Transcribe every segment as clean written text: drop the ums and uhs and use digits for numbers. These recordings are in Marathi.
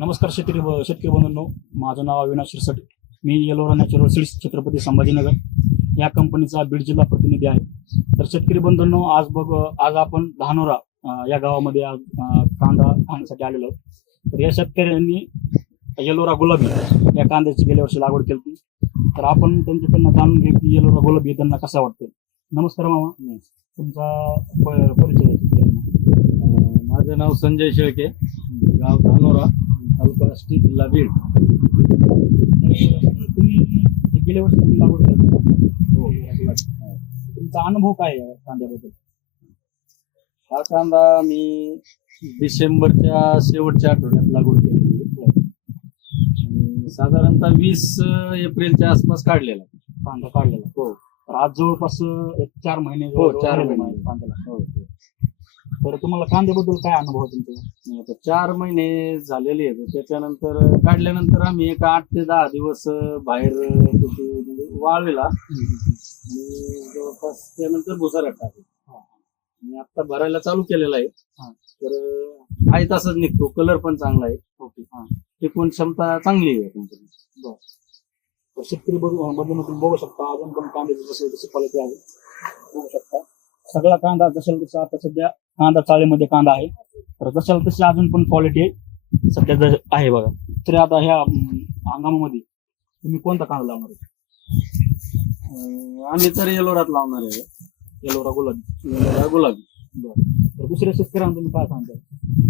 नमस्कार शेतकरी बंधूंनो, माझं नाव अविनाश शिरसाट. मी येलोरा नॅचरल सीड्स छत्रपती संभाजीनगर या कंपनीचा बीड जिल्हा प्रतिनिधी आहे. तर शेतकरी बंधूंनो, आज आपण धानोरा या गावामध्ये कांदा पाहण्यासाठी आलेलो आहोत. तर या शेतकऱ्यांनी येलोरा गुलाबी या कांद्याची गेल्या वर्षी लागवड केली. तर आपण त्यांच्याकडनं जाणून घेऊ की येलोरा गुलाबी त्यांना कसा वाटतो. नमस्कार मामा, तुमचा परिचय द्या. माझं नाव संजय शेळके, गाव धानोरा, तालुका आष्टी, जिल्हा बीड. तुम्ही गेल्या वर्षी लागवड केली. हो, तुमचा अनुभव काय आहे कांद्याबद्दल? हा कांदा मी डिसेंबरच्या शेवटच्या आठवड्यात लागवड केलेली आहे. आणि साधारणतः 20 एप्रिलच्या आसपास काढलेला कांदा काढलेला. हो. तर आज जवळपास 4 महिने हो, 4 झालेले महिने. कांद्याला. हो. तर तुम्हाला कांद्याबद्दल काय अनुभव आहे तुमचा? आता 4 महिने झालेले आहेत. त्याच्यानंतर काढल्यानंतर आम्ही एक 8 ते 10 दिवस बाहेर म्हणजे वाळवेला आणि जवळपास त्यानंतर भुसाऱ्यात टाकला. आणि आता भरायला चालू केलेला आहे. तर आहे तसंच निघतो, कलर पण चांगला आहे. ओके. टिकवून क्षमता चांगली आहे कंपनी. तर शेतकरी बघून तुम्ही बघू शकता, अजून पण कांद्याची जशी क्वालिटी आहे बघू शकता. सगळा कांदा जशाला तसा आता सध्या कांदा चाळीमध्ये कांदा आहे. तर जशाला तशी अजून पण क्वालिटी सध्या आहे बघा. तर आता ह्या हंगामामध्ये तुम्ही कोणता कांदा लावणार आहे? आम्ही तर येलोरात लावणार आहे. येलोरा गुलाबी. गुलाबी. तर दुसऱ्या शेतकऱ्यांना तुम्ही काय सांगताय?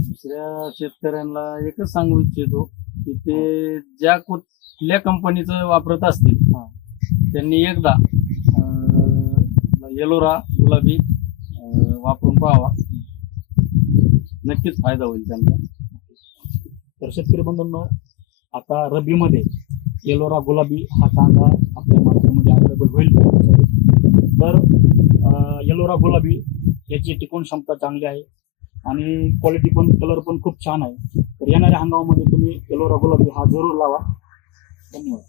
दुसऱ्या शेतकऱ्यांना एकच सांगू इच्छितो की ते ज्या कुठल्या कंपनीचं वापरत असतील त्यांनी एकदा येलोरा गुलाबी वापरून पाहावा. नक्कीच फायदा होईल त्यांना. तर शेतकरी बंधूंनो, आता रब्बीमध्ये येलोरा गुलाबी हा कांदा आपल्या मार्केटमध्ये अवेलेबल होईल. तर येलोरा गुलाबी याची टिकवून क्षमता चांगली आहे आणि क्वालिटी पण, कलर पण खूप छान आहे. तर येणाऱ्या हंगामामध्ये तुम्ही येलोरा गुलाबी हा जरूर लावा. धन्यवाद.